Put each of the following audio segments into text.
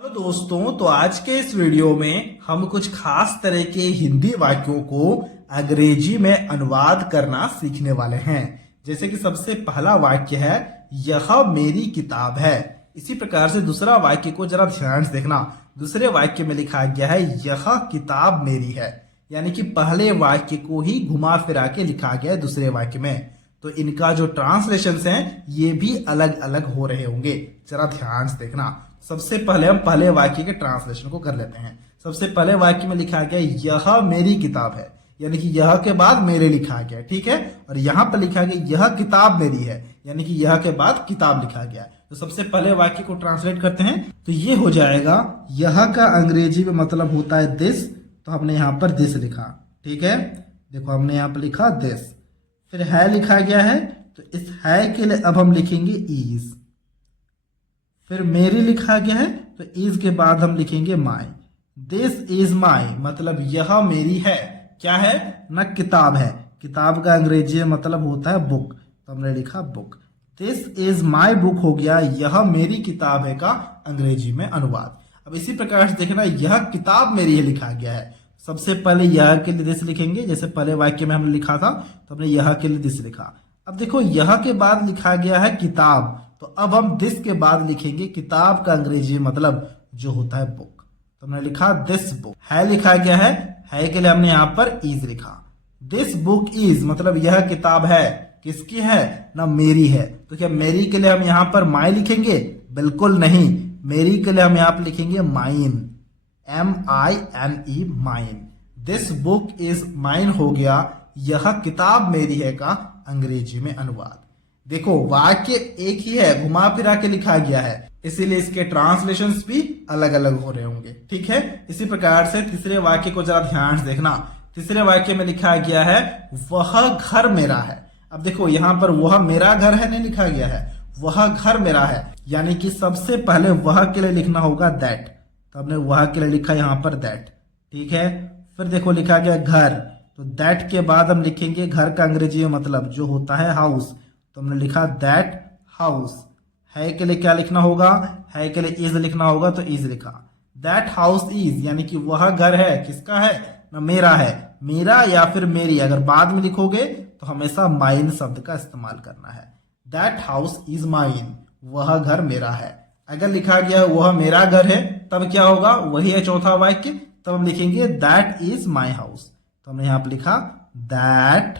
Hello दोस्तों, तो आज के इस वीडियो में हम कुछ खास तरह के हिंदी वाक्यों को अंग्रेजी में अनुवाद करना सीखने वाले हैं। जैसे कि सबसे पहला वाक्य है, यह मेरी किताब है। इसी प्रकार से दूसरा वाक्य को जरा ध्यान से देखना। दूसरे वाक्य में लिखा गया है, यह किताब मेरी है। यानी कि पहले वाक्य को ही घुमा फिरा के लिखा गया है दूसरे वाक्य में। तो इनका जो ट्रांसलेशंस हैं ये भी अलग अलग हो रहे होंगे, जरा ध्यान से देखना। सबसे पहले हम पहले वाक्य के ट्रांसलेशन को कर लेते हैं। सबसे पहले वाक्य में लिखा गया यह मेरी किताब है, यानी कि यह के बाद मेरे लिखा गया, ठीक है। और यहाँ पर लिखा गया यह किताब मेरी है, यानी कि यह के बाद किताब लिखा गया। तो सबसे पहले वाक्य को ट्रांसलेट करते हैं, तो ये हो जाएगा, यह का अंग्रेजी में मतलब होता है दिस, तो हमने यहाँ पर दिस लिखा, ठीक है। देखो हमने यहाँ पर लिखा दिस, फिर है लिखा गया है, तो इस है के लिए अब हम लिखेंगे इज। फिर मेरी लिखा गया है, तो इज के बाद हम लिखेंगे माई। दिस इज माई मतलब यह मेरी है, क्या है ना, किताब है। किताब का अंग्रेजी मतलब होता है बुक, तो हमने लिखा book. This is my book हो गया यह मेरी किताब है का अंग्रेजी में अनुवाद। अब इसी प्रकार से देखना, यह किताब मेरी है लिखा गया है। सबसे पहले यह के लिए दिस लिखेंगे, जैसे पहले वाक्य में हमने लिखा था, तो हमने यह के लिए दिस लिखा। अब देखो यह के बाद लिखा गया है किताब, तो अब हम दिस के बाद लिखेंगे किताब का अंग्रेजी मतलब जो होता है बुक, तो हमने लिखा दिस बुक। है लिखा गया है के लिए हमने यहाँ पर इज लिखा। दिस बुक इज मतलब यह किताब है, किसकी है ना, मेरी है। तो क्या मेरी के लिए हम यहाँ पर माई लिखेंगे? बिल्कुल नहीं, मेरी के लिए हम यहाँ पर लिखेंगे mine, MINE mine. This book is mine हो गया यह किताब मेरी है का अंग्रेजी में अनुवाद। देखो वाक्य एक ही है, घुमा फिरा के लिखा गया है, इसीलिए इसके ट्रांसलेशंस भी अलग अलग हो रहे होंगे, ठीक है। इसी प्रकार से तीसरे वाक्य को जरा ध्यान से देखना। तीसरे वाक्य में लिखा गया है, वह घर मेरा है। अब देखो यहाँ पर वह मेरा घर है नहीं लिखा गया है, वह घर मेरा है, यानी कि सबसे पहले वह के लिए लिखना होगा दैट, तो हमने वह के लिए लिखा यहाँ पर दैट, ठीक है। फिर देखो लिखा गया घर, तो दैट के बाद हम लिखेंगे घर का अंग्रेजी में मतलब जो होता है हाउस, तो हमने लिखा दैट हाउस। है के लिए क्या लिखना होगा? है के लिए इज लिखना होगा, तो इज लिखा। दैट हाउस इज यानी कि वह घर है, किसका है ना, मेरा है। मेरा या फिर मेरी अगर बाद में लिखोगे तो हमेशा माइन शब्द का इस्तेमाल करना है। दैट हाउस इज माइन, वह घर मेरा है। अगर लिखा गया वह मेरा घर है तब क्या होगा? वही है चौथा वाक्य, तब हम लिखेंगे दैट इज माई हाउस, तो हमने यहाँ पर लिखा दैट।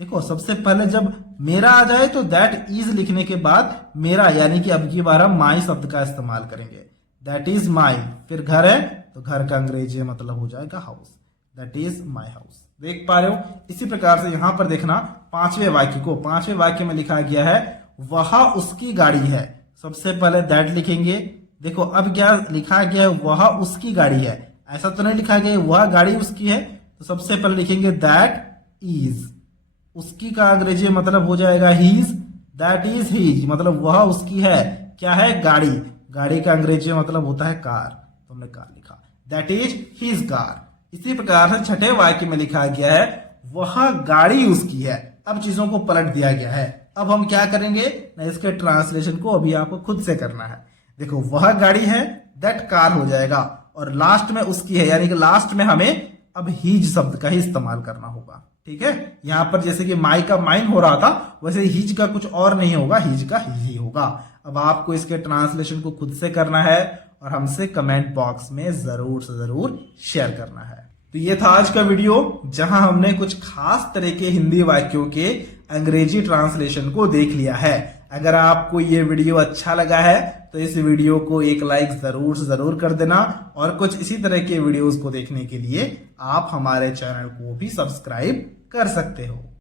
देखो सबसे पहले जब मेरा आ जाए तो दैट इज लिखने के बाद मेरा, यानी कि अब की बार हम माई शब्द का इस्तेमाल करेंगे। दैट इज माई, फिर घर है तो घर का अंग्रेजी मतलब हो जाएगा house, that is my house. देख पा रहे हो? इसी प्रकार से यहां पर देखना पांचवें वाक्य को। पांचवें वाक्य में लिखा गया है, वह उसकी गाड़ी है। सबसे पहले दैट लिखेंगे। देखो अब क्या लिखा गया है, वह उसकी गाड़ी है, ऐसा तो नहीं लिखा गया वह गाड़ी उसकी है, तो सबसे पहले लिखेंगे दैट इज। उसकी का अंग्रेजी मतलब हो जाएगा हीज, दैट इज हीज मतलब वह उसकी है, क्या है, गाड़ी। गाड़ी का अंग्रेजी मतलब होता है कार, तो हमने कार लिखा, दैट इज हीज कार। इसी प्रकार से छठे वाक्य में लिखा गया है, वह गाड़ी उसकी है। अब चीजों को पलट दिया गया है। अब हम क्या करेंगे ना, इसके ट्रांसलेशन को अभी आपको खुद से करना है। देखो वह गाड़ी है, दैट कार हो जाएगा, और लास्ट में उसकी है, यानी कि लास्ट में हमें अब हीज शब्द का ही इस्तेमाल करना होगा, ठीक है। यहां पर जैसे कि माई का माइन हो रहा था, वैसे हीज का कुछ और नहीं होगा, हीज का ही होगा। अब आपको इसके ट्रांसलेशन को खुद से करना है और हमसे कमेंट बॉक्स में जरूर से जरूर शेयर करना है। तो ये था आज का वीडियो, जहां हमने कुछ खास तरह के हिंदी वाक्यों के अंग्रेजी ट्रांसलेशन को देख लिया है। अगर आपको ये वीडियो अच्छा लगा है तो इस वीडियो को एक लाइक जरूर से जरूर कर देना, और कुछ इसी तरह के वीडियोस को देखने के लिए आप हमारे चैनल को भी सब्सक्राइब कर सकते हो।